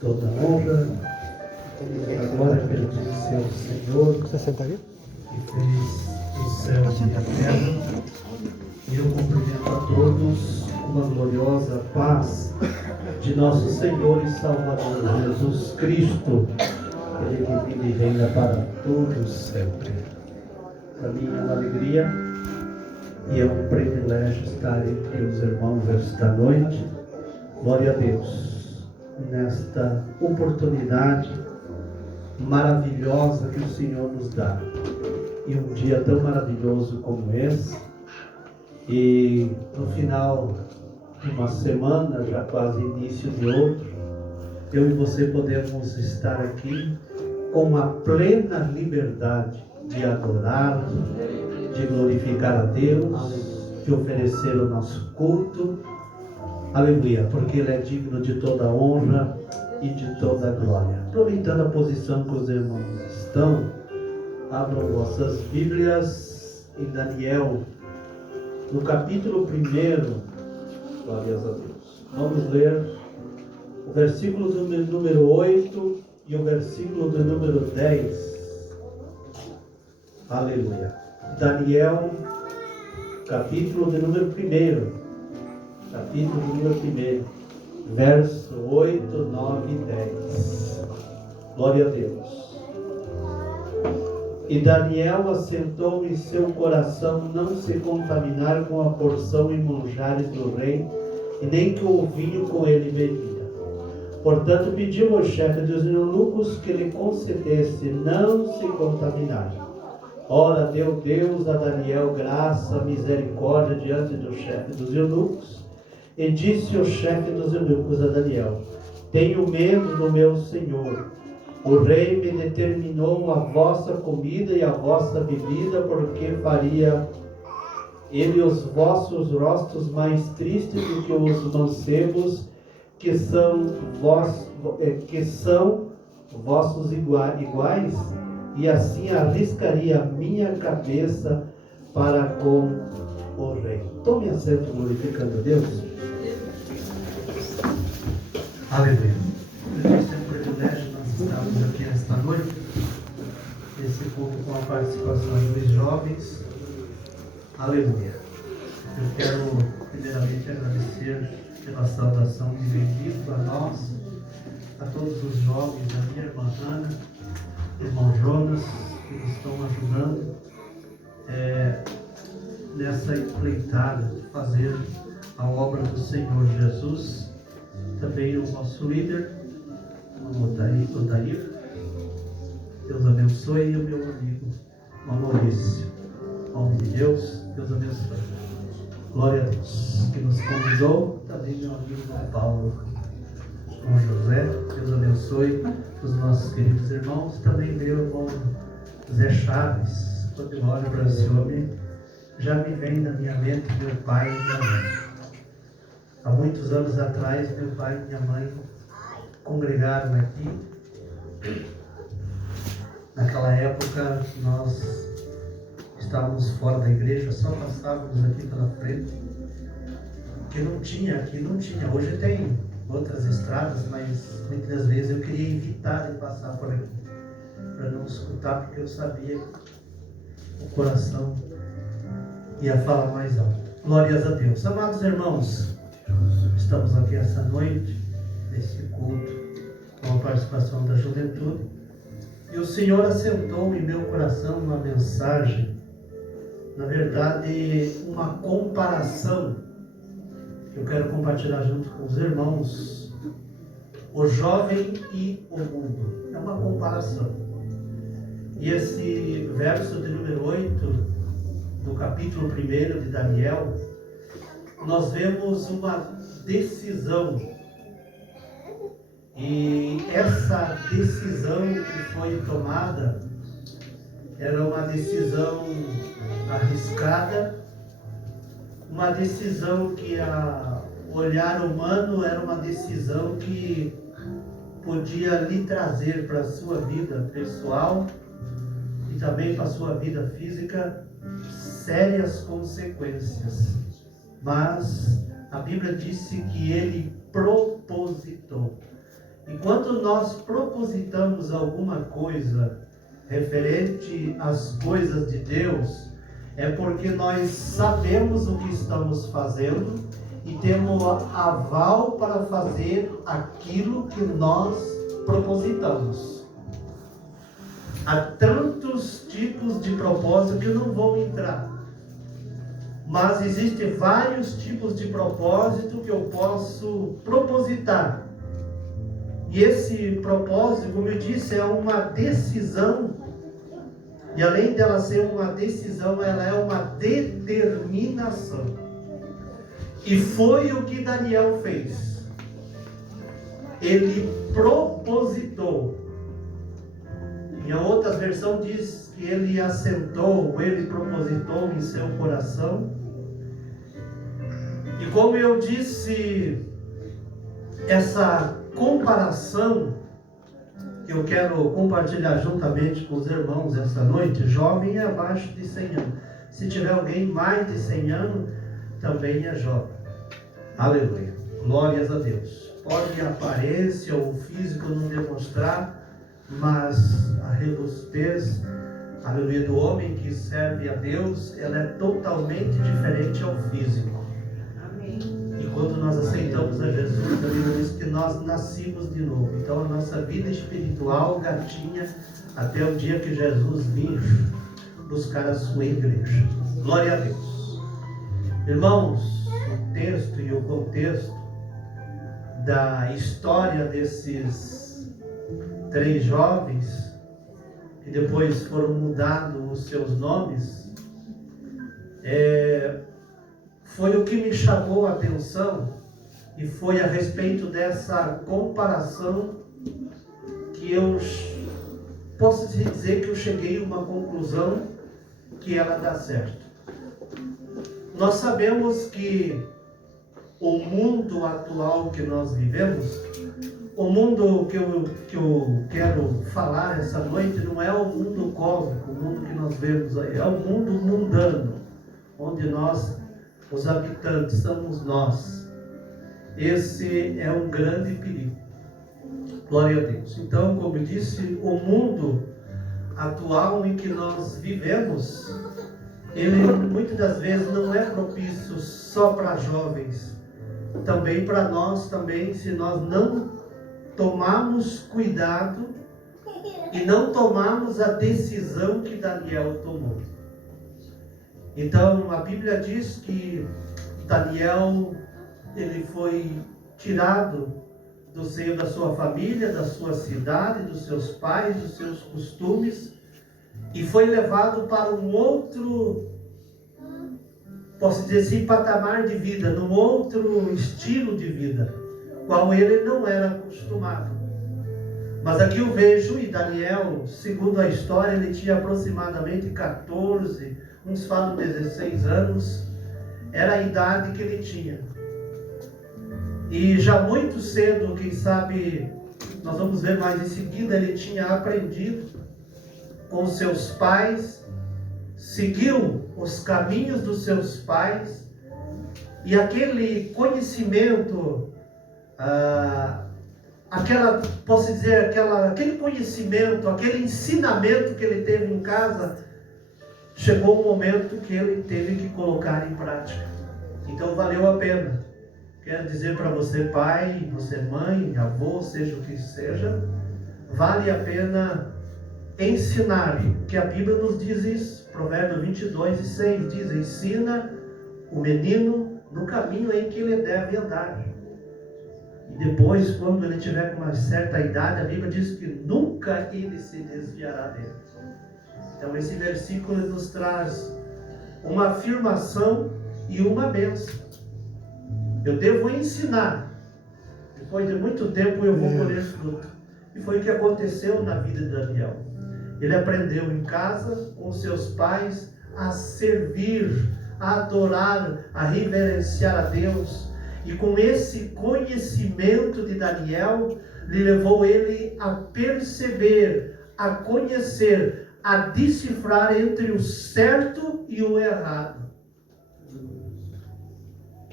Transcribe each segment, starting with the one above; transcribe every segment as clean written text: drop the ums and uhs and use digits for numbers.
toda honra, a glória pertence ao Senhor, Você sentaria? que fez o céu e a terra. E eu cumprimento a todos com a gloriosa paz de nosso Senhor e Salvador Jesus Cristo. Ele que vive e reina para todos sempre. Para mim é uma alegria e é um privilégio estar entre os irmãos esta noite. Glória a Deus, nesta oportunidade maravilhosa que o Senhor nos dá. E um dia tão maravilhoso como esse, e no final de uma semana, já quase início de outro, eu e você podemos estar aqui com a plena liberdade de adorar, de glorificar a Deus, de oferecer o nosso culto. Aleluia, porque Ele é digno de toda honra e de toda glória. Aproveitando a posição que os irmãos estão, abram vossas Bíblias em Daniel, no capítulo 1, glórias a Deus. Vamos ler o versículo do número 8 e o versículo do número 10. Aleluia. Daniel, capítulo de número 1. Capítulo número 1, verso 8, 9 e 10. Glória a Deus. E Daniel assentou em seu coração não se contaminar com a porção e manjares do rei, e nem com o vinho com ele bebia. Portanto, pediu ao chefe dos eunucos que lhe concedesse não se contaminar. Ora, deu Deus a Daniel graça, misericórdia diante do chefe dos eunucos. E disse o chefe dos eunucos a Daniel: tenho medo do meu senhor. O rei me determinou a vossa comida e a vossa bebida, porque faria ele os vossos rostos mais tristes do que os mancebos, que são vossos iguais, e assim arriscaria a minha cabeça para com o rei. Tome assento glorificando a Deus. Aleluia. Esse é um privilégio nós estarmos aqui esta noite, esse culto com a participação dos jovens. Aleluia. Eu quero primeiramente agradecer pela saudação de bem-vindo a nós, a todos os jovens, a minha irmã Ana, irmão Jonas, que nos estão ajudando nessa empreitada de fazer a obra do Senhor Jesus. Também o nosso líder, o Odair, Deus abençoe, e o meu amigo, o Maurício. Em nome de Deus, Deus abençoe. Glória a Deus, que nos convidou. Também meu amigo Paulo, João José, Deus abençoe os nossos queridos irmãos. Também meu irmão Zé Chaves. Quando eu olho para esse homem, já me vem na minha mente meu pai e minha mãe. Há muitos anos atrás, meu pai e minha mãe congregaram aqui. Naquela época, nós estávamos fora da igreja, só passávamos aqui pela frente. Que não tinha, aqui não tinha. Hoje tem outras estradas, mas muitas das vezes eu queria evitar de passar por aqui, para não escutar, porque eu sabia que o coração ia falar mais alto. Glórias a Deus. Amados irmãos, estamos aqui essa noite, nesse culto, com a participação da juventude, e o Senhor assentou em meu coração uma mensagem, na verdade, uma comparação, que eu quero compartilhar junto com os irmãos, o jovem e o mundo. É uma comparação. E esse verso de número 8, do capítulo 1 de Daniel, nós vemos uma decisão, e essa decisão que foi tomada era uma decisão arriscada, uma decisão que a olhar humano era uma decisão que podia lhe trazer para a sua vida pessoal e também para a sua vida física sérias consequências. Mas a Bíblia disse que ele propositou. E Enquanto nós propositamos alguma coisa referente às coisas de Deus, é porque nós sabemos o que estamos fazendo e temos aval para fazer aquilo que nós propositamos. Há tantos tipos de propósito que eu não vou entrar, mas existem vários tipos de propósito que eu posso propositar. E esse propósito, como eu disse, é uma decisão. E além dela ser uma decisão, ela é uma determinação. E foi o que Daniel fez. Ele propositou. Em outras versões diz que ele assentou, ele propositou em seu coração. E como eu disse, essa comparação que eu quero compartilhar juntamente com os irmãos essa noite, jovem é abaixo de 100 anos. Se tiver alguém mais de 100 anos, também é jovem. Aleluia. Glórias a Deus. Pode a aparência ou o físico não demonstrar, mas a robustez, aleluia, do homem que serve a Deus, ela é totalmente diferente ao físico. Amém. E quando nós aceitamos a Jesus, a Bíblia diz que nós nascemos de novo. Então a nossa vida espiritual gatinha até o dia que Jesus vir buscar a sua igreja. Glória a Deus. Irmãos, o texto e o contexto da história desses 3 jovens, que depois foram mudados os seus nomes, foi o que me chamou a atenção, e foi a respeito dessa comparação que eu posso dizer que eu cheguei a uma conclusão que ela dá certo. Nós sabemos que o mundo atual que nós vivemos, o mundo que eu quero falar essa noite não é o mundo cósmico, o mundo que nós vemos aí, é o mundo mundano, onde nós, os habitantes, somos nós. Esse é um grande perigo. Glória a Deus. Então, como eu disse, o mundo atual em que nós vivemos, ele muitas das vezes não é propício só para jovens, também para nós também, se nós não tomarmos cuidado e não tomarmos a decisão que Daniel tomou. Então a Bíblia diz que Daniel, ele foi tirado do seio da sua família, da sua cidade, dos seus pais, dos seus costumes, e foi levado para um outro, posso dizer assim, patamar de vida, num outro estilo de vida, qual ele não era acostumado. Mas aqui eu vejo, e Daniel, segundo a história, ele tinha aproximadamente 14, uns falam 16 anos, era a idade que ele tinha. E já muito cedo, quem sabe, nós vamos ver mais em seguida, ele tinha aprendido com seus pais, seguiu os caminhos dos seus pais, e aquele conhecimento, posso dizer, aquele conhecimento, aquele ensinamento que ele teve em casa, chegou um momento que ele teve que colocar em prática. Então valeu a pena. Quero dizer para você, pai, você mãe, avô, seja o que seja, vale a pena ensinar, que a Bíblia nos diz isso. Provérbios 22:6 diz: ensina o menino no caminho em que ele deve andar. E depois, quando ele tiver com uma certa idade, a Bíblia diz que nunca ele se desviará dele. Então esse versículo nos traz uma afirmação e uma bênção. Eu devo ensinar. Depois de muito tempo eu vou colher fruto. E foi o que aconteceu na vida de Daniel. Ele aprendeu em casa com seus pais a servir, a adorar, a reverenciar a Deus. E com esse conhecimento de Daniel, lhe levou ele a perceber, a conhecer, a decifrar entre o certo e o errado.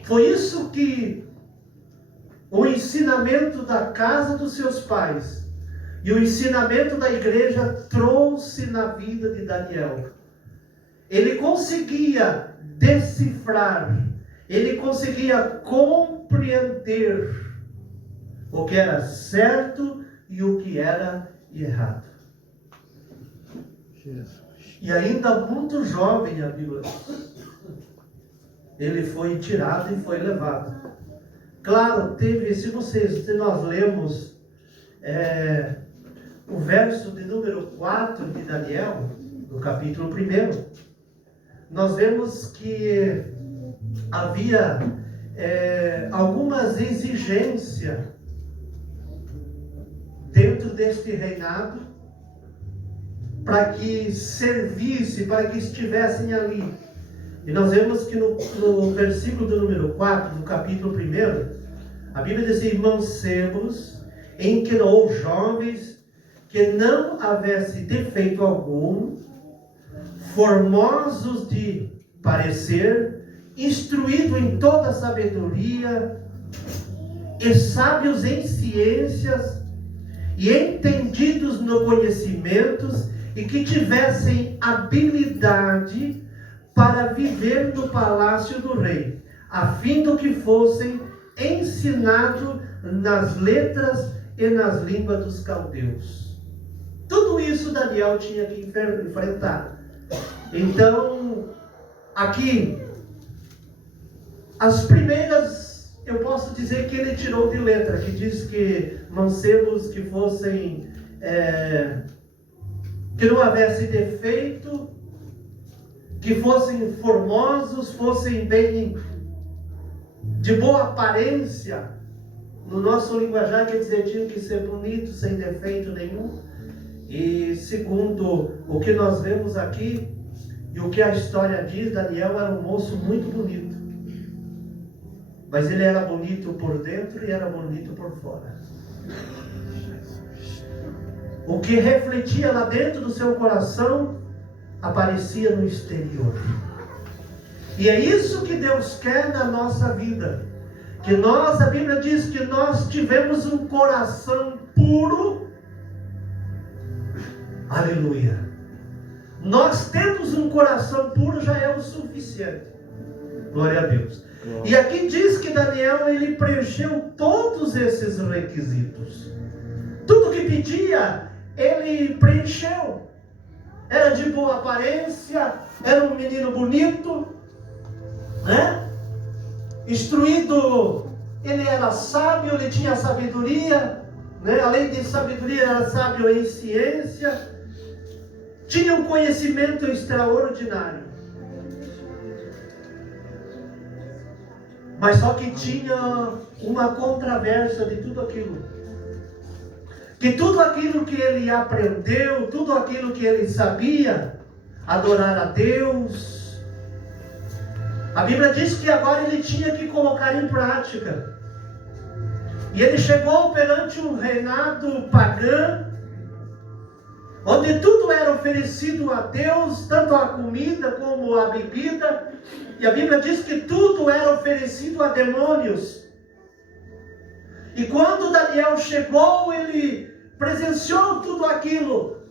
Foi isso que o ensinamento da casa dos seus pais e o ensinamento da igreja trouxe na vida de Daniel. Ele conseguia decifrar, ele conseguia compreender o que era certo e o que era errado. E ainda muito jovem, a Bíblia diz, ele foi tirado e foi levado. Claro, se nós lemos o verso de número 4 de Daniel, no capítulo 1, nós vemos que havia algumas exigências dentro deste reinado para que servisse, para que estivessem ali. E nós vemos que no versículo do número 4, do capítulo 1, a Bíblia diz assim: mancebos, em que ou jovens, que não houvesse defeito algum, formosos de parecer, instruídos em toda sabedoria, e sábios em ciências, e entendidos no conhecimentos, e que tivessem habilidade para viver no palácio do rei, a fim de que fossem ensinados nas letras e nas línguas dos caldeus. Tudo isso Daniel tinha que enfrentar. Então, aqui, as primeiras, eu posso dizer que ele tirou de letra, que diz que mancebos que fossem, que não houvesse defeito, que fossem formosos, fossem bem, de boa aparência. No nosso linguajar quer dizer, tinham que ser bonitos, sem defeito nenhum. E segundo o que nós vemos aqui, e o que a história diz, Daniel era um moço muito bonito. Mas ele era bonito por dentro e era bonito por fora. O que refletia lá dentro do seu coração, aparecia no exterior. E é isso que Deus quer na nossa vida. Que nós, a Bíblia diz que nós tivemos um coração puro. Aleluia. Nós temos um coração puro, já é o suficiente. Glória a Deus. Glória. E aqui diz que Daniel, ele preencheu todos esses requisitos. Tudo que pedia, ele preencheu. Era de boa aparência, era um menino bonito, né? Instruído, ele era sábio, ele tinha sabedoria, né? Além de sabedoria, era sábio em ciência, tinha um conhecimento extraordinário. Mas só que tinha uma controvérsia de tudo aquilo. Que tudo aquilo que ele aprendeu, tudo aquilo que ele sabia, adorar a Deus, a Bíblia diz que agora ele tinha que colocar em prática. E ele chegou perante um reinado pagão, onde tudo era oferecido a Deus, tanto a comida como a bebida, e a Bíblia diz que tudo era oferecido a demônios. E quando Daniel chegou, ele presenciou tudo aquilo.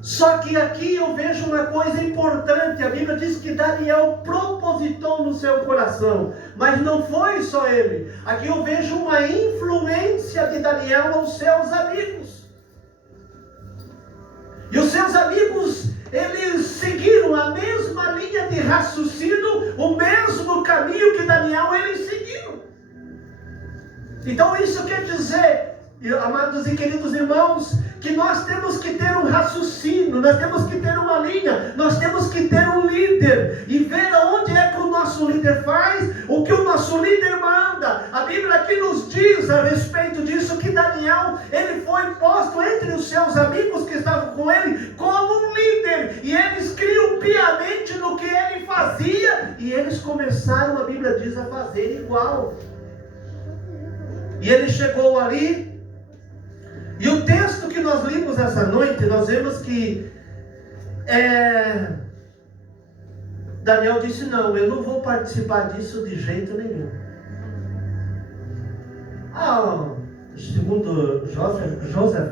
Só que aqui eu vejo uma coisa importante. A Bíblia diz que Daniel propositou no seu coração, mas não foi só ele. Aqui eu vejo uma influência de Daniel aos seus amigos. E os seus amigos, eles seguiram a mesma linha de raciocínio, o mesmo caminho que Daniel, eles seguiram. Então isso quer dizer, amados e queridos irmãos, que nós temos que ter um raciocínio, nós temos que ter uma linha, nós temos que ter um líder, e ver aonde é que o nosso líder faz, o que o nosso líder manda. A Bíblia aqui nos diz a respeito disso, que Daniel, ele foi posto entre os seus amigos que estavam com ele, como um líder, e eles criam piamente no que ele fazia, e eles começaram, a Bíblia diz, a fazer igual. E ele chegou ali, e o texto que nós limos essa noite, nós vemos que Daniel disse: não, eu não vou participar disso de jeito nenhum. Segundo Joseph,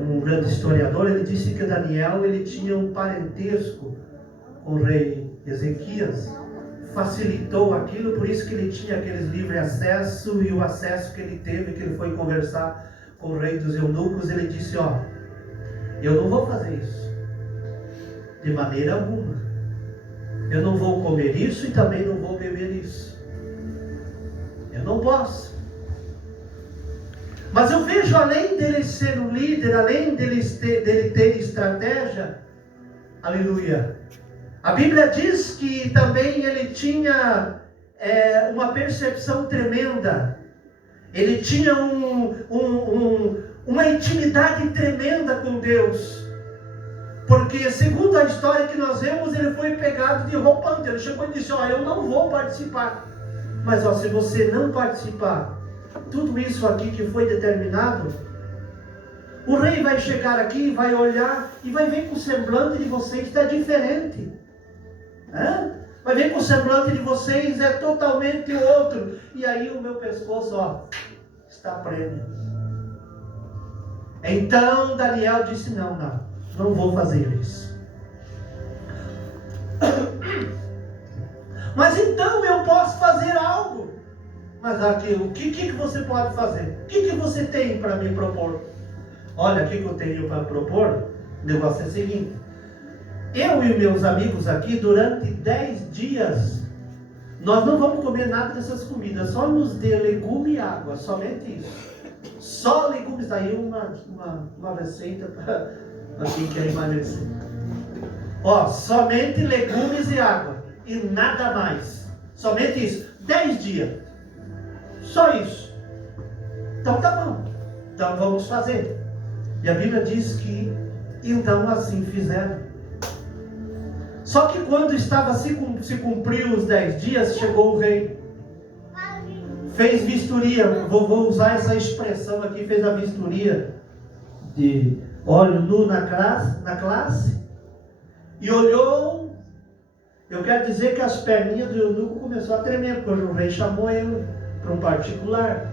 um grande historiador, ele disse que Daniel ele tinha um parentesco com o rei Ezequias, facilitou aquilo, por isso que ele tinha aqueles livre acesso, e o acesso que ele teve, que ele foi conversar com o rei dos eunucos, ele disse: eu não vou fazer isso, de maneira alguma, eu não vou comer isso e também não vou beber isso, eu não posso. Mas eu vejo, além dele ser um líder, além dele ter estratégia, aleluia, a Bíblia diz que também ele tinha uma percepção tremenda, ele tinha uma intimidade tremenda com Deus, porque segundo a história que nós vemos, ele foi pegado de roupante, ele chegou e disse: eu não vou participar, mas se você não participar, tudo isso aqui que foi determinado, o rei vai chegar aqui, vai olhar e vai ver que o semblante de vocês está diferente. Vai ver que o semblante de vocês é totalmente outro. E aí o meu pescoço está preso. Então Daniel disse: não vou fazer isso. Mas então eu posso fazer algo. Mas o que você pode fazer? O que você tem para me propor? Olha, o que eu tenho para propor? O negócio é o seguinte: eu e meus amigos aqui, durante 10 dias, nós não vamos comer nada dessas comidas, só nos dê legume e água, somente isso. Só legumes. Daí uma receita para quem quer emagrecer. Somente legumes e água, e nada mais. Somente isso. 10 dias. Só isso. Então tá bom. Então vamos fazer. E a Bíblia diz que então assim fizeram. Só que quando estava se cumpriu os 10 dias, chegou o rei. Fez vistoria. Vou usar essa expressão aqui. Fez a vistoria de olho nu na classe. E olhou. Eu quero dizer que as perninhas do eunuco começou a tremer, porque o rei chamou ele para um particular.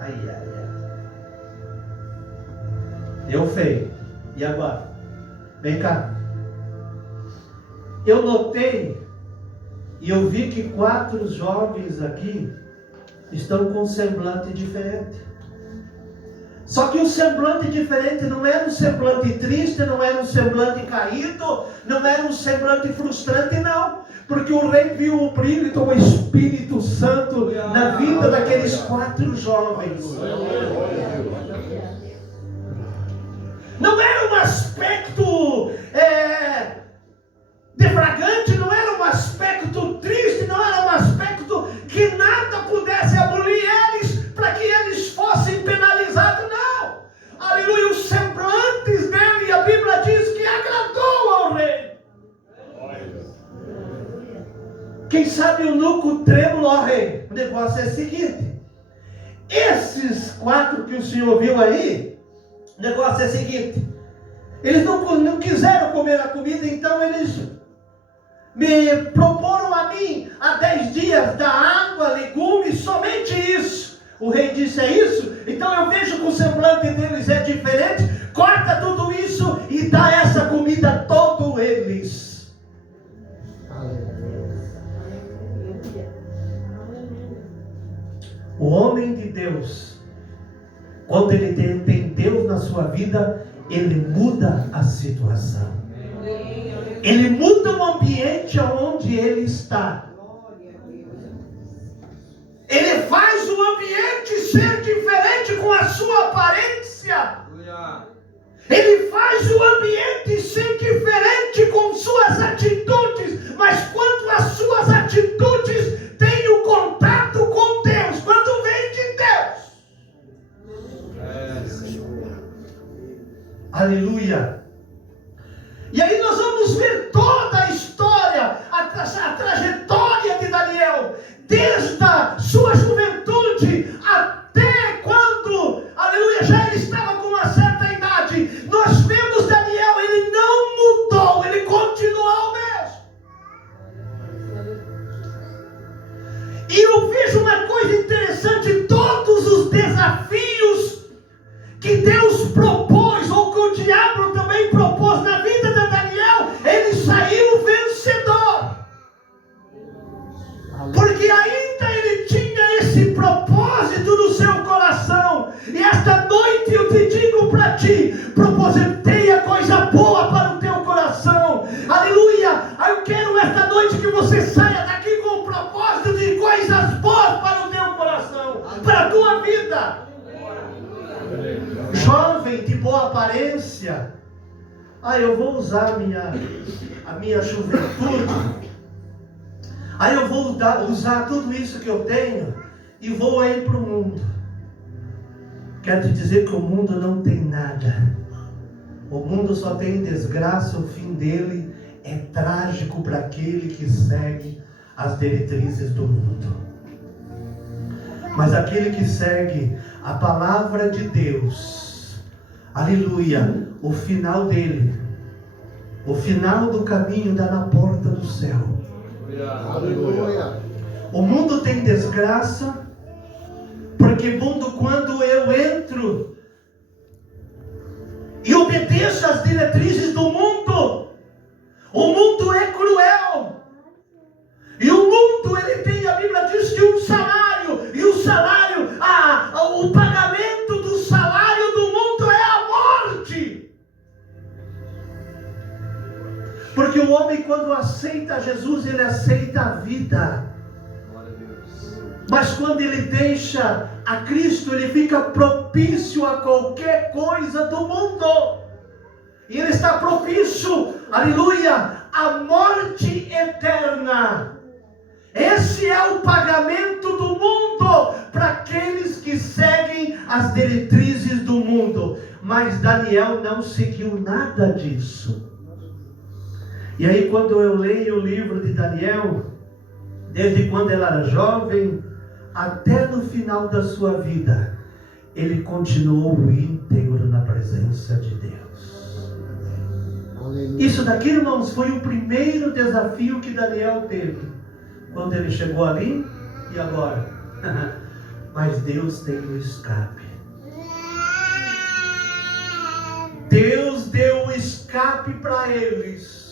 Ai. Deu feio. E agora? Vem cá. Eu notei e eu vi que 4 jovens aqui estão com um semblante diferente. Só que o semblante diferente não era um semblante triste, não era um semblante caído, não era um semblante frustrante, não. Porque o rei viu o brilho do Espírito Santo na vida daqueles 4 jovens. Não era um aspecto defragante, não era um aspecto triste, não era um aspecto que nada pudesse abolir eles, para que eles fossem penalizados, não. Aleluia, os semblantes dele, a Bíblia diz que agradou ao rei. Quem sabe o eunuco trêmulo ao rei. O negócio é o seguinte: esses 4 que o senhor viu aí, o negócio é o seguinte: eles não quiseram comer a comida, então eles me proporam a mim há 10 dias da água, legumes, somente isso. O rei disse: é isso? Então eu vejo que o semblante deles é diferente. Corta tudo isso e dá essa comida a todos eles. O homem de Deus, quando ele tem Deus na sua vida, ele muda a situação. Ele muda o ambiente onde ele está. Ele faz o ambiente ser diferente com a sua aparência. Ele faz o ambiente ser diferente com suas atitudes. Mas quando as suas atitudes têm o contato com Deus, quando vem de Deus. Aleluia. E aí nós vamos ver toda a história, a trajetória de Daniel, desde a sua juventude até quando, aleluia, já ele estava com uma certa idade. Nós vemos Daniel, ele não mudou, ele continuou o mesmo. E eu vejo uma coisa interessante. esse propósito no seu coração. E esta noite eu te digo para ti, propositeia coisa boa para o teu coração. Aleluia! Eu quero esta noite que você saia daqui com o propósito de coisas boas para o teu coração, para a tua vida. Jovem de boa aparência, eu vou usar a minha juventude, eu vou usar tudo isso que eu tenho e vou aí para o mundo. Quero te dizer que o mundo não tem nada. O mundo só tem desgraça, o fim dele é trágico para aquele que segue as diretrizes do mundo. Mas aquele que segue a palavra de Deus, aleluia, o final dele, o final do caminho dá na porta do céu. Aleluia. O mundo tem desgraça, porque mundo, quando eu entro e obedeço às diretrizes do mundo, o mundo é cruel. E o mundo, ele tem, a Bíblia diz que um salário, e o salário, o pagamento do salário do mundo é a morte. Porque o homem, quando aceita Jesus, ele aceita a vida. Mas quando ele deixa a Cristo, ele fica propício a qualquer coisa do mundo. E ele está propício, aleluia, à morte eterna. Esse é o pagamento do mundo para aqueles que seguem as diretrizes do mundo. Mas Daniel não seguiu nada disso. E aí, quando eu leio o livro de Daniel, desde quando ele era jovem até no final da sua vida, ele continuou íntegro na presença de Deus. Aleluia. Isso daqui, irmãos, foi o primeiro desafio que Daniel teve quando ele chegou ali. E agora? Mas Deus tem o escape. Deus deu o escape para eles.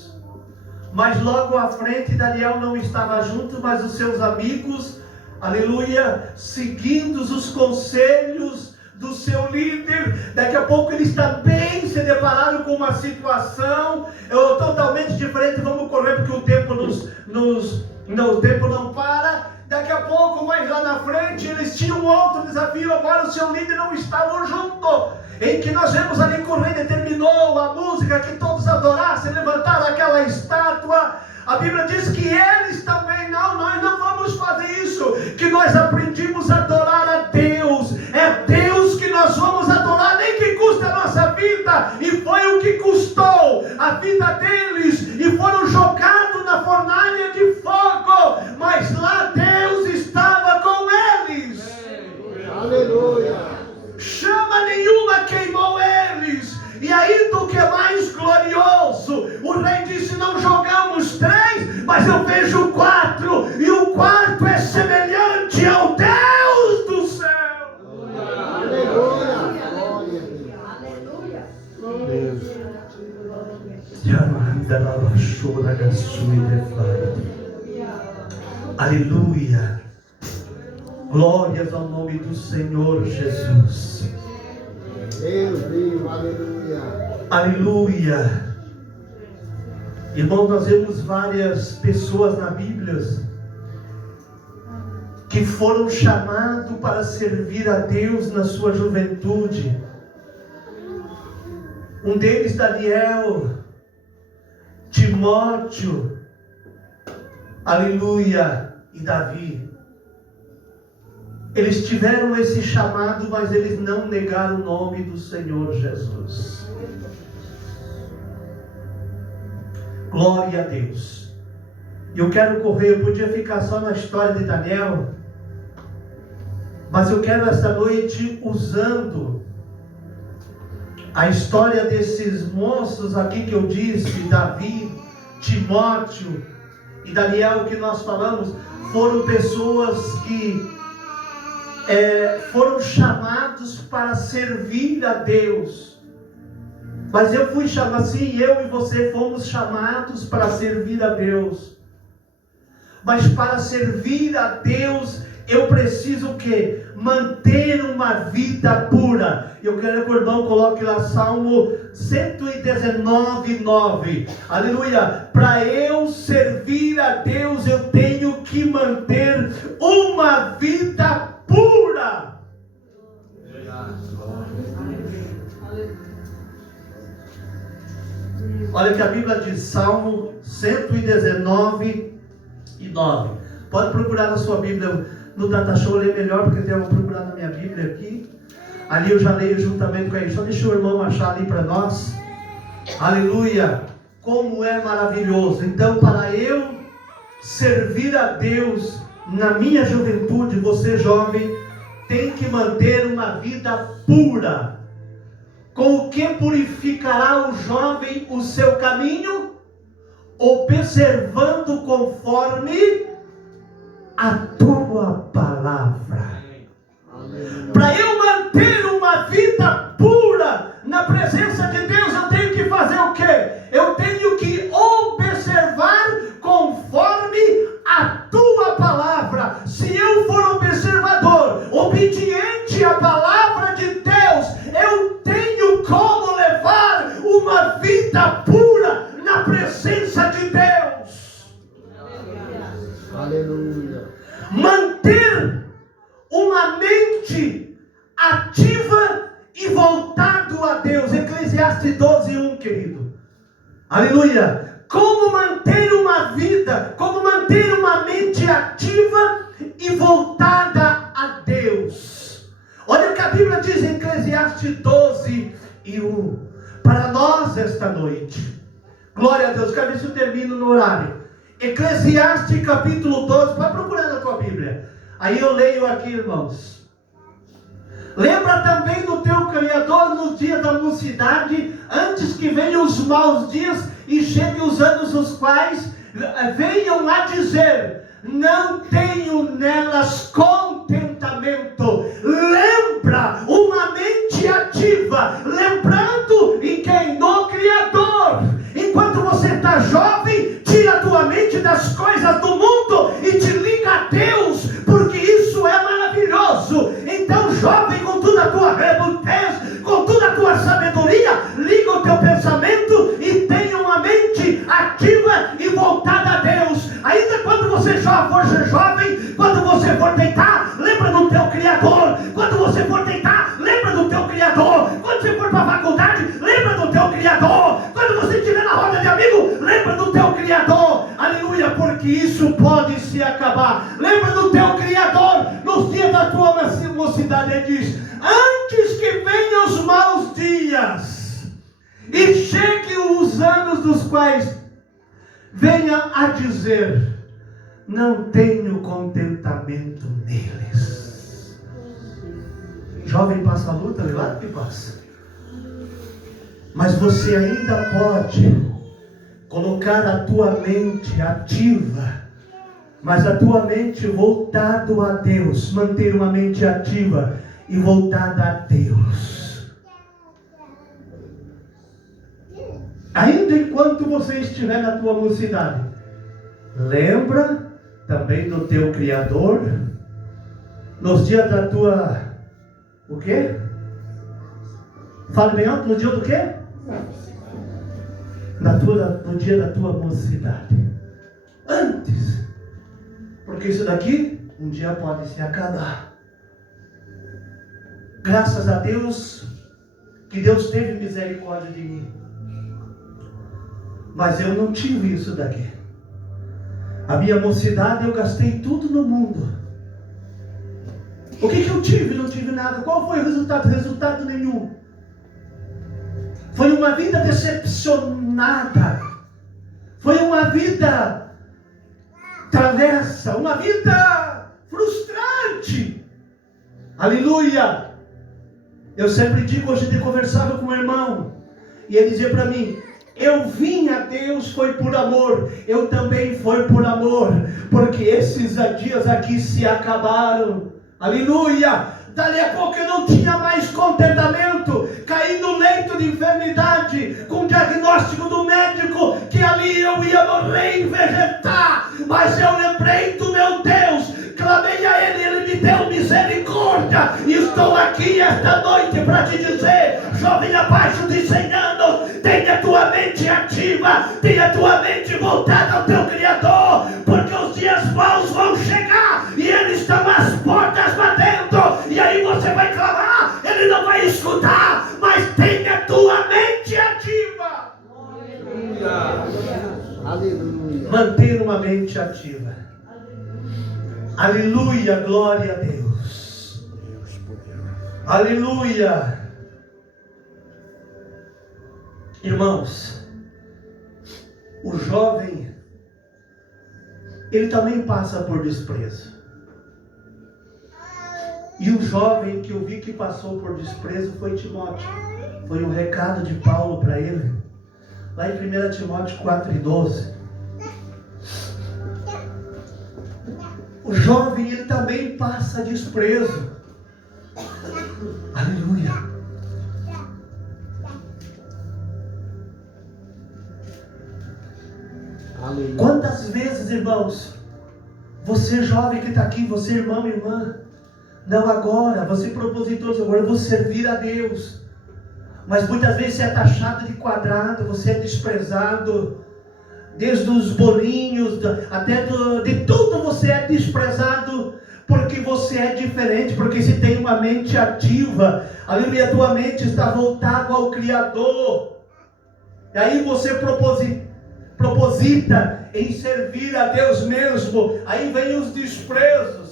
Mas logo à frente, Daniel não estava junto, mas os seus amigos, aleluia, seguindo os conselhos do seu líder. Daqui a pouco eles também se depararam com uma situação totalmente diferente. Vamos correr porque o tempo o tempo não para. Daqui a pouco, mais lá na frente, eles tinham outro desafio. Agora o seu líder não estava junto. Em que nós vemos ali correndo, terminou a música, que todos adorassem, levantaram aquela estátua. A Bíblia diz que eles também, nós não vamos fazer isso, que nós aprendimos a adorar a Deus. É Deus que nós vamos adorar, nem que custe a nossa vida. E foi o que custou a vida deles, e foram jogados na fornalha de fogo, mas lá Deus estava com eles. Aleluia. Chama nenhuma queimou eles. E ainda o que é mais glorioso, o rei disse: não jogamos 3, mas eu vejo 4, e o quarto é semelhante ao Deus do céu. Aleluia. Aleluia. Glórias ao nome do Senhor Jesus. Deus vivo, aleluia. Aleluia. Irmão, nós vemos várias pessoas na Bíblia que foram chamados para servir a Deus na sua juventude. Um deles, Daniel, Timóteo, aleluia, e Davi. Eles tiveram esse chamado, mas eles não negaram o nome do Senhor Jesus. Glória a Deus. Eu quero correr, eu podia ficar só na história de Daniel, mas eu quero esta noite usando a história desses moços aqui que eu disse, Davi, Timóteo e Daniel, que nós falamos, foram pessoas que foram chamados para servir a Deus. Mas eu fui chamado, sim, eu e você fomos chamados para servir a Deus. Mas para servir a Deus eu preciso o quê? Manter uma vida pura. Eu quero que o irmão coloque lá Salmo 119:9. Aleluia. Para eu servir a Deus, eu tenho que manter uma vida pura. Olha que a Bíblia diz, Salmo 119:9. Pode procurar na sua Bíblia, no Data Show ler melhor, porque tem que procurar na minha Bíblia aqui. Ali eu já leio juntamente com ele. Só deixa o irmão achar ali para nós. Aleluia. Como é maravilhoso. Então, para eu servir a Deus na minha juventude, você jovem, tem que manter uma vida pura. Com o que purificará o jovem o seu caminho? Observando conforme a tua palavra. Para eu manter uma vida pura na presença de Deus, eu tenho que fazer o quê? Eu tenho que observar conforme a tua palavra. Se eu for observador, obediente à palavra de Deus, eu tenho como levar uma vida pura na presença de Deus. Aleluia. Manter uma mente ativa e voltado a Deus. Eclesiastes 12:1, querido. Aleluia. Como manter uma vida, como manter uma mente ativa e voltada a Deus. Olha o que a Bíblia diz em Eclesiastes 12:1. Para nós esta noite. Glória a Deus. Quero ver se eu termino no horário. Eclesiastes capítulo 12. Vai procurar na tua Bíblia. Aí eu leio aqui, irmãos. Lembra também do teu Criador nos dias da mocidade, antes que venham os maus dias e cheguem os anos os quais venham a dizer: não tenho nelas contentamento. Lembra uma mente ativa, lembrando em quem? No Criador. Enquanto você está jovem, tira a tua mente das coisas do mundo e te liga a Deus, porque isso é maravilhoso. Então, jovem, com toda a tua rebutez, com toda a tua sabedoria, liga o teu pensamento e tenha uma mente ativa e voltada a Deus. Ainda quando você for ser jovem, quando você for deitar, lembra do teu Criador. Quando você for deitar, lembra do teu Criador. Quando você for para a faculdade, lembra do teu Criador. Quando você estiver na roda de amigo, lembra do teu Criador. Aleluia, porque isso pode se acabar. Lembra do teu Criador nos dias da tua mocidade. Ele diz: antes que venham os maus dias e cheguem os anos dos quais venha a dizer: não tenho contentamento neles. Jovem passa a luta, claro que passa. Mas você ainda pode colocar a tua mente ativa, mas a tua mente voltada a Deus, manter uma mente ativa e voltada a Deus. Ainda enquanto você estiver na tua mocidade, lembra também do teu Criador, nos dias da tua, o quê? Fale bem alto, no dia do quê? No dia da tua mocidade. Antes. Porque isso daqui, um dia pode se acabar. Graças a Deus, que Deus teve misericórdia de mim. Mas eu não tive isso daqui. A minha mocidade eu gastei tudo no mundo. O que eu tive? Não tive nada. Qual foi o resultado? Resultado nenhum. Foi uma vida decepcionada. Foi uma vida travessa. Uma vida frustrante. Aleluia. Eu sempre digo, hoje eu conversava com um irmão. E ele dizia para mim: eu vim a Deus foi por amor, eu também fui por amor, porque esses dias aqui se acabaram. Aleluia! Dali a pouco eu não tinha mais contentamento, caí no leito de enfermidade, com diagnóstico diagnóstico do médico que ali eu ia morrer e vegetar, mas eu lembrei do meu Deus, clamei a Ele, Ele me deu misericórdia, e estou aqui esta noite para te dizer, jovem abaixo de 100 anos, tenha tua mente ativa, tenha tua mente voltada ao teu Criador, porque os dias maus vão chegar, e eles estão às portas batendo, e aí você vai clamar, Ele não vai escutar, mas tenha tua mente ativa. Aleluia. Manter uma mente ativa. Aleluia, glória a Deus. Aleluia. Irmãos, o jovem, ele também passa por desprezo. E o jovem que eu vi que passou por desprezo foi Timóteo. Foi um recado de Paulo para ele. Lá em 1 Timóteo 4:12. O jovem, ele também passa desprezo. Aleluia. Aleluia. Quantas vezes, irmãos, você jovem que está aqui, você irmão e irmã, não agora, você propositou, agora eu vou servir a Deus, mas muitas vezes você é taxado de quadrado, você é desprezado, desde os bolinhos, até de tudo você é desprezado, porque você é diferente, porque você tem uma mente ativa, aleluia, a tua mente está voltada ao Criador, e aí você proposita em servir a Deus mesmo, aí vem os desprezos,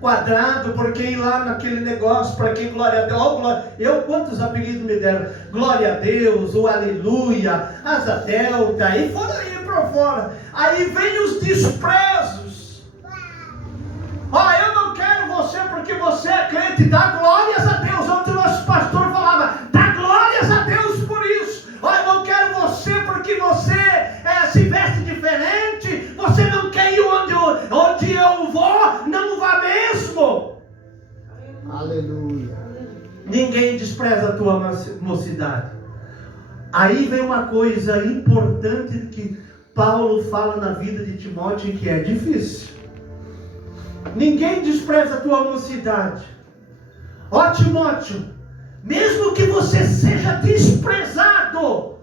quadrado, porque ir lá naquele negócio, para que glória a Deus, oh, glória, eu quantos apelidos me deram, glória a Deus, o aleluia, asa delta, e fora aí para fora, aí vem os desprezos, eu não quero você porque você é crente, dá glórias a Deus, onde o nosso pastor falava, dá glórias a Deus por isso, eu não quero você porque você se veste diferente, você não quer ir onde eu vou, não vá mesmo. Aleluia. Ninguém despreza a tua mocidade. Aí vem uma coisa importante que Paulo fala na vida de Timóteo, que é difícil. Ninguém despreza a tua mocidade. Ó Timóteo, mesmo que você seja desprezado,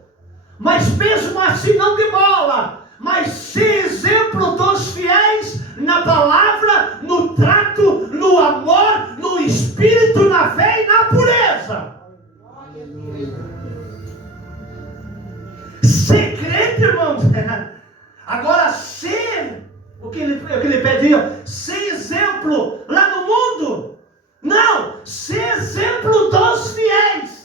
mas mesmo assim não de bola, mas ser exemplo dos fiéis na palavra, no trato, no amor, no espírito, na fé e na pureza. Ser crente, irmãos, agora ser, o que ele pediu, ser exemplo lá no mundo, não, ser exemplo dos fiéis.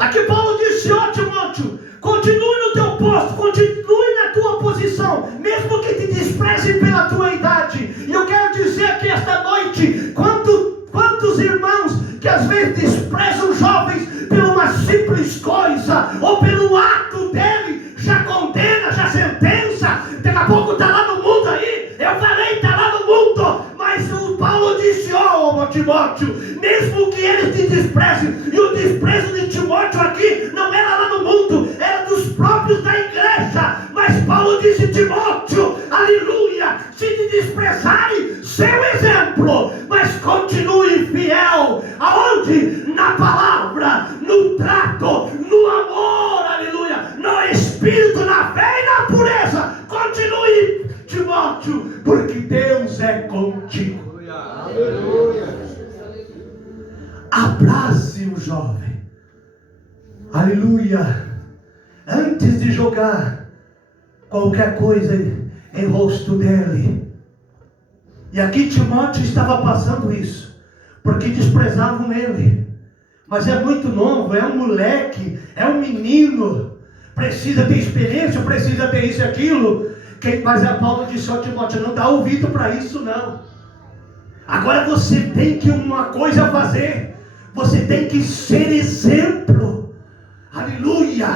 Aqui Paulo disse, ó Timóteo, continue no teu posto, continue na tua posição, mesmo que te desprezem pela tua idade. E eu quero dizer aqui esta noite, quantos irmãos que às vezes desprezam jovens por uma simples coisa, ou pelo ato dele, já condena, já sentença, daqui a pouco está lá no mundo aí, eu falei, está lá no mundo, mas o Paulo disse, ó Timóteo, mesmo que eles te desprezem, e o desprezo de Timóteo aqui não era lá no mundo, era dos próprios da igreja, mas Paulo disse, Timóteo, aleluia, se te desprezarem, seu exemplo, mas continue fiel, aonde? Na palavra, no trato, no amor, aleluia, no espírito, na fé e na pureza, continue, Timóteo, porque Deus é contigo. Aleluia. Abrace o jovem, aleluia, antes de jogar qualquer coisa em rosto dele. E aqui Timóteo estava passando isso, porque desprezavam ele, mas é muito novo, é um moleque, é um menino, precisa ter experiência, precisa ter isso e aquilo. Mas a Paulo disse, ó Timóteo, não dá ouvido para isso não. Agora você tem que uma coisa a fazer, você tem que ser exemplo, aleluia,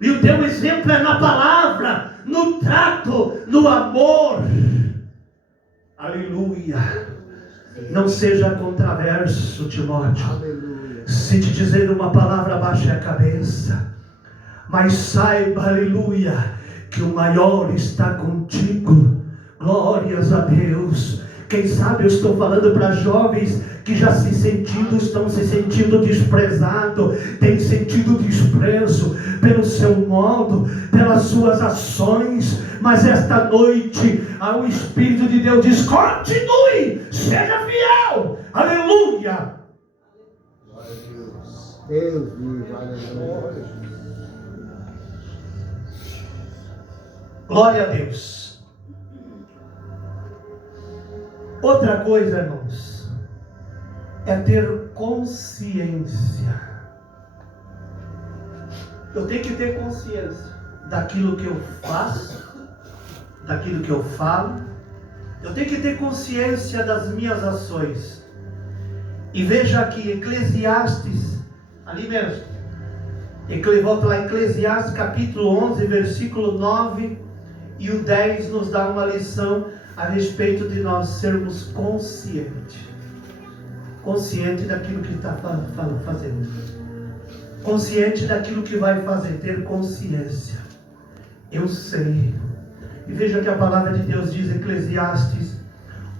e o teu exemplo é na palavra, no trato, no amor, aleluia. Não seja controverso, Timóteo, Aleluia. Se te dizer uma palavra, abaixe a cabeça. Mas saiba, aleluia, que o maior está contigo. Glórias a Deus. Quem sabe eu estou falando para jovens que já estão se sentindo desprezados, têm sentido desprezo pelo seu modo, pelas suas ações. Mas esta noite, o Espírito de Deus diz: continue, seja fiel. Aleluia. Deus vive, aleluia. Glória a Deus. Outra coisa, irmãos, é ter consciência. Eu tenho que ter consciência daquilo que eu faço, daquilo que eu falo. Eu tenho que ter consciência das minhas ações. E veja aqui, Eclesiastes, ali mesmo. Volta lá, Eclesiastes capítulo 11, versículo 9 e o 10 nos dá uma lição a respeito de nós sermos conscientes daquilo que está fazendo, consciente daquilo que vai fazer, ter consciência. Eu sei. E veja que a palavra de Deus diz, Eclesiastes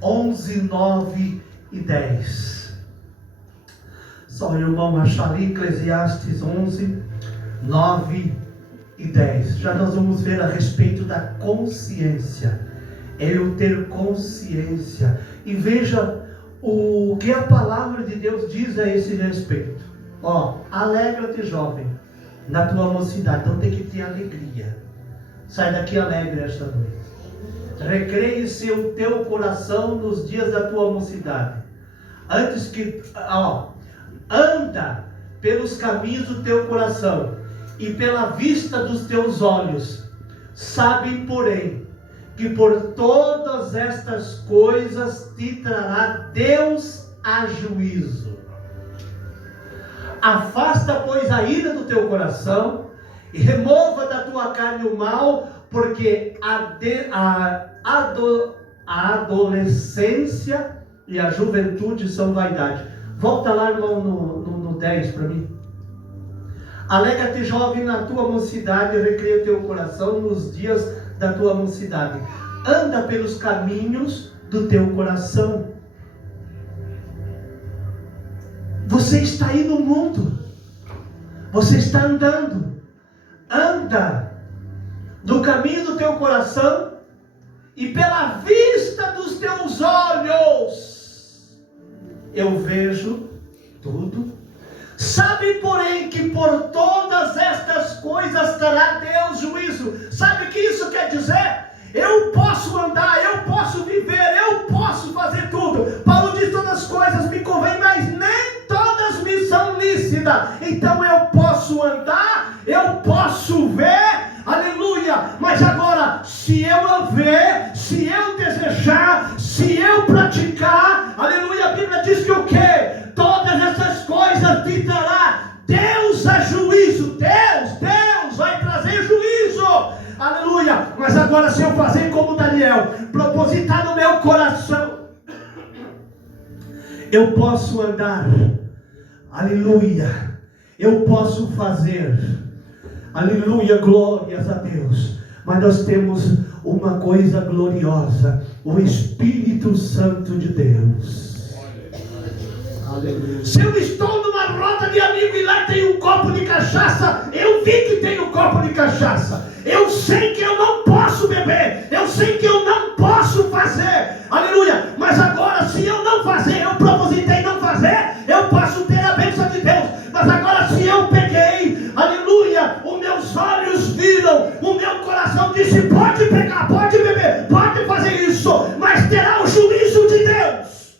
11, 9 e 10. Só o irmão achar ali, Eclesiastes 11, 9 e 10. Já nós vamos ver a respeito da consciência. É eu ter consciência. E veja o que a palavra de Deus diz a esse respeito. Alegra-te, jovem, na tua mocidade. Então tem que ter alegria. Sai daqui alegre esta noite. Recreie-se o teu coração nos dias da tua mocidade. Anda pelos caminhos do teu coração e pela vista dos teus olhos. Sabe, porém, que por todas estas coisas te trará Deus a juízo. Afasta, pois, a ira do teu coração e remova da tua carne o mal, porque a adolescência e a juventude são vaidade. Volta lá, irmão, no 10 para mim. Alegra-te, jovem, na tua mocidade, e recreia o teu coração nos dias da tua mocidade. Anda pelos caminhos do teu coração. Você está aí no mundo. Você está andando. Anda no caminho do teu coração e pela vista dos teus olhos. Eu vejo tudo. Sabe, porém, que por todas estas coisas trará Deus juízo. Sabe o que isso quer dizer? Eu posso andar, eu posso viver, eu posso fazer tudo. Paulo diz: todas as coisas me convêm, mas nem todas me são lícitas. Então eu posso andar, eu posso ver, aleluia. Mas agora, se eu ver, se eu desejar, se eu praticar, aleluia, a Bíblia diz que o quê? Todas essas coisas te trará Deus a juízo. Deus vai trazer juízo, aleluia. Mas agora, se eu fazer como Daniel, propositar no meu coração, eu posso andar, aleluia, eu posso fazer, aleluia, glórias a Deus. Mas nós temos uma coisa gloriosa: o Espírito Santo de Deus. Aleluia. Se eu estou numa roda de amigo e lá tem um copo de cachaça, eu vi que tem um copo de cachaça. Eu sei que eu não posso beber, eu sei que eu não posso fazer, aleluia. Mas agora, se eu não fazer, eu propositei não fazer, eu posso ter a bênção de Deus. Mas agora, se eu peguei, aleluia, os meus olhos viram, o meu coração disse: pode pegar, pode beber, pode fazer isso, mas terá o juízo de Deus.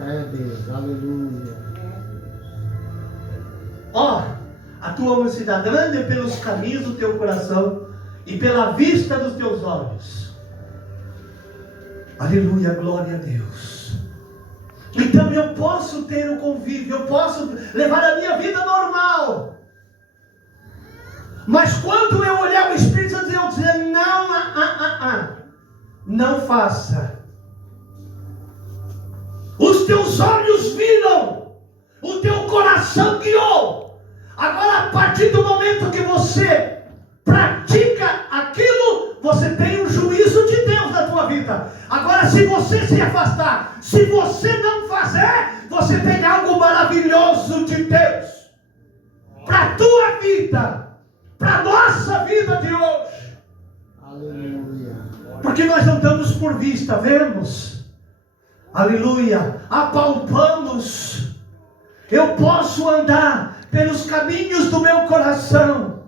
É Deus, aleluia. A tua mocidade, ande pelos caminhos do teu coração e pela vista dos teus olhos. Aleluia, glória a Deus. Então eu posso ter o convívio, eu posso levar a minha vida normal. Mas quando eu olhar o Espírito Santo, eu dizer: não faça. Os teus olhos viram, O teu coração guiou. Agora, a partir do momento que você pratica aquilo, você tem o juízo de Deus na tua vida. Agora, se você se afastar, se você não fazer, você tem algo maravilhoso de Deus para a tua vida, para a nossa vida de hoje. Aleluia. Porque nós andamos por vista, vemos, aleluia, apalpamos. Eu posso andar pelos caminhos do meu coração,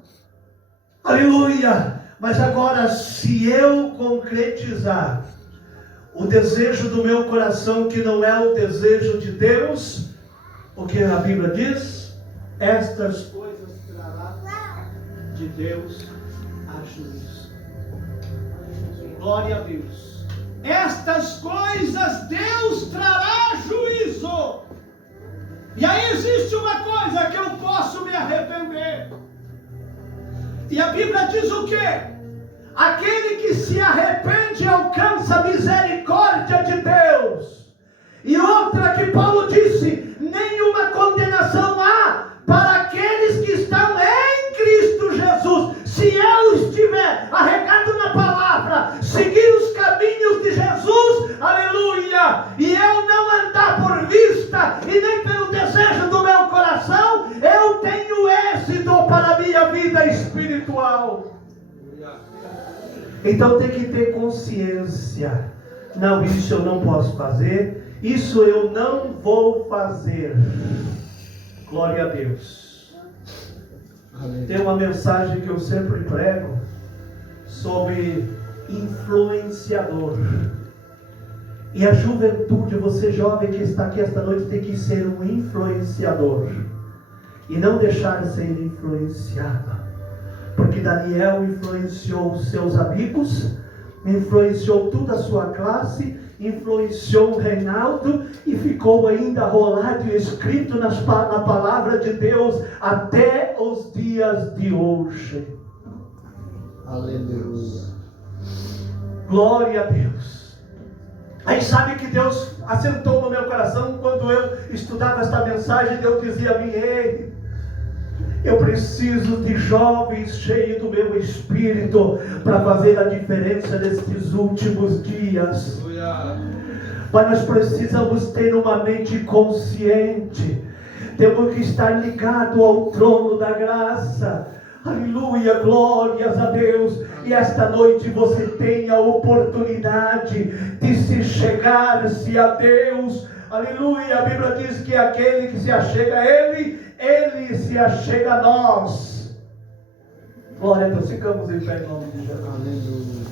aleluia. Mas agora, se eu concretizar o desejo do meu coração, que não é o desejo de Deus, o que a Bíblia diz? Estas coisas trará de Deus a juízo. Glória a Deus. Estas coisas Deus trará juízo. E aí existe uma coisa que eu posso me arrepender. E a Bíblia diz o quê? Aquele que se arrepende alcança a misericórdia de Deus. E outra que Paulo disse: nenhuma condenação há para aqueles que estão em Cristo Jesus. Se eu estiver arregado na palavra, seguir os caminhos de Jesus, aleluia, e eu não andar por vista e nem pelo desejo do meu coração, eu tenho êxito para a minha vida espiritual. Então tem que ter consciência. Não, isso eu não posso fazer, isso eu não vou fazer. Glória a Deus. Aleluia. Tem uma mensagem que eu sempre prego sobre influenciador. E a juventude, você jovem que está aqui esta noite, tem que ser um influenciador e não deixar de ser influenciado. Porque Daniel influenciou os seus amigos, influenciou toda a sua classe, influenciou o Reinaldo e ficou ainda rolado e escrito na palavra de Deus até os dias de hoje. Aleluia. Glória a Deus. Aí sabe que Deus assentou no meu coração quando eu estudava esta mensagem. Deus dizia a mim: ei, eu preciso de jovens cheios do meu espírito para fazer a diferença nestes últimos dias. Mas nós precisamos ter uma mente consciente. Temos que estar ligado ao trono da graça. Aleluia, glórias a Deus. E esta noite você tem a oportunidade de se chegar-se a Deus. Aleluia, a Bíblia diz que aquele que se achega a Ele, Ele se achega a nós. Glória a Deus, ficamos em pé em nome de Jesus. Aleluia.